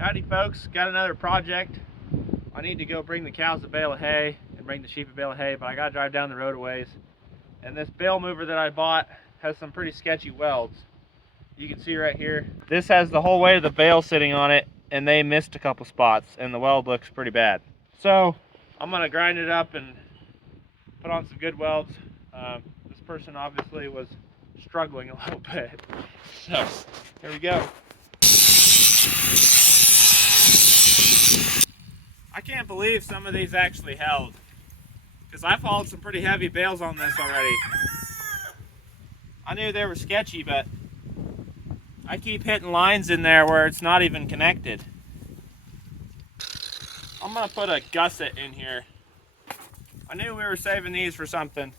Howdy folks, got another project. I need to go bring the cows a bale of hay and bring the sheep a bale of hay, but I gotta drive down the road a ways. And this bale mover that I bought has some pretty sketchy welds. You can see right here. This has the whole weight of the bale sitting on it, and they missed a couple spots, and the weld looks pretty bad. So I'm gonna grind it up and put on some good welds. This person obviously was struggling a little bit. So here we go. I can't believe some of these actually held, because I've hauled some pretty heavy bales on this already. I knew they were sketchy, but I keep hitting lines in there where it's not even connected. I'm gonna put a gusset in here. I knew we were saving these for something.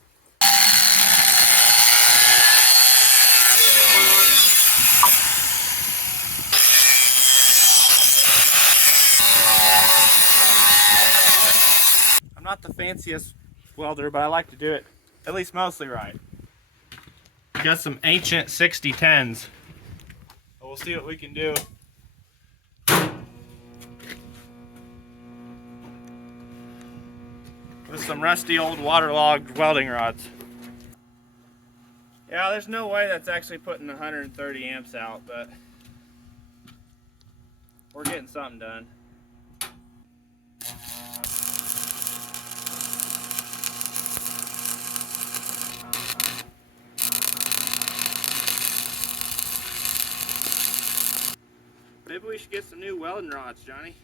I'm not the fanciest welder, but I like to do it at least mostly right. Got some ancient 6010s. We'll see what we can do. With some rusty old waterlogged welding rods. Yeah, there's no way that's actually putting 130 amps out, but we're getting something done. Maybe we should get some new welding rods, Johnny.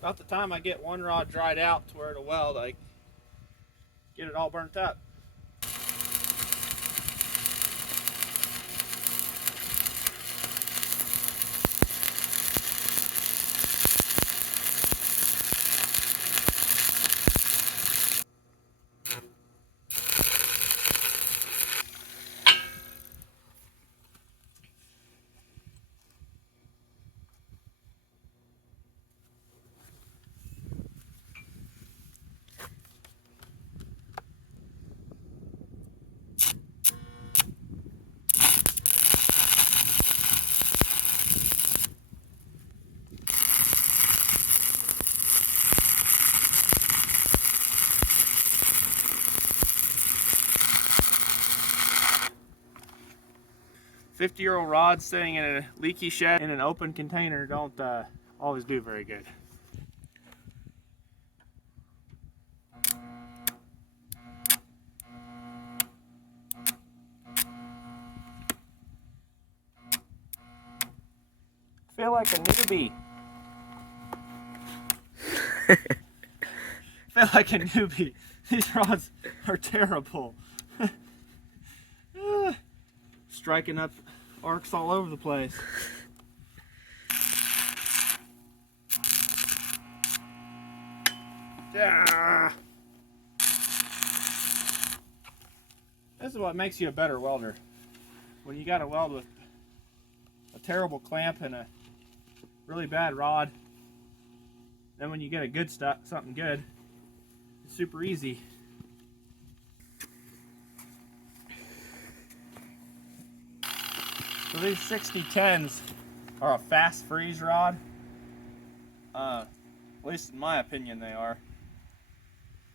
About the time I get one rod dried out to where it'll weld, I get it all burnt up. "50-year-old rods sitting in a leaky shed in an open container don't always do very good." Feel like a newbie. Feel like a newbie. These rods are terrible. Striking up arcs all over the place. Ah. This is what makes you a better welder. When you got to weld with a terrible clamp and a really bad rod, then when you get a good stuff, something good, it's super easy. So these 6010s are a fast freeze rod. At least in my opinion they are.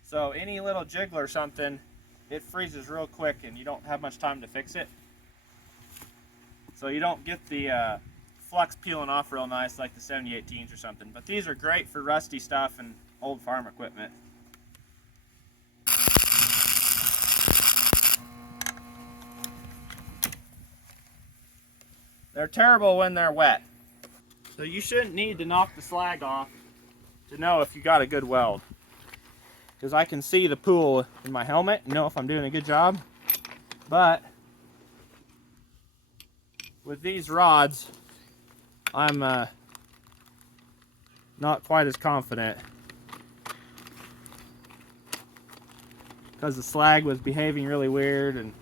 So any little jiggle or something, it freezes real quick and you don't have much time to fix it. So you don't get the flux peeling off real nice like the 7018s or something. But these are great for rusty stuff and old farm equipment. They're terrible when they're wet. So you shouldn't need to knock the slag off to know if you got a good weld. Because I can see the pool in my helmet and know if I'm doing a good job. But with these rods, I'm not quite as confident because the slag was behaving really weird. And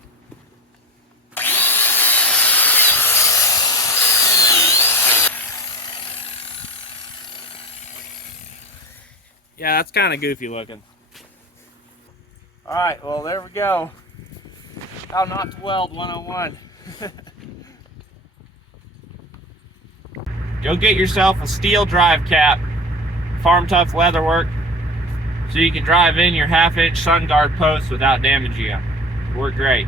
yeah, that's kind of goofy looking. All right, well, there we go. How not to weld 101. Go get yourself a steel drive cap, farm tough leatherwork, so you can drive in your 1/2-inch sun guard posts without damaging them. Work great.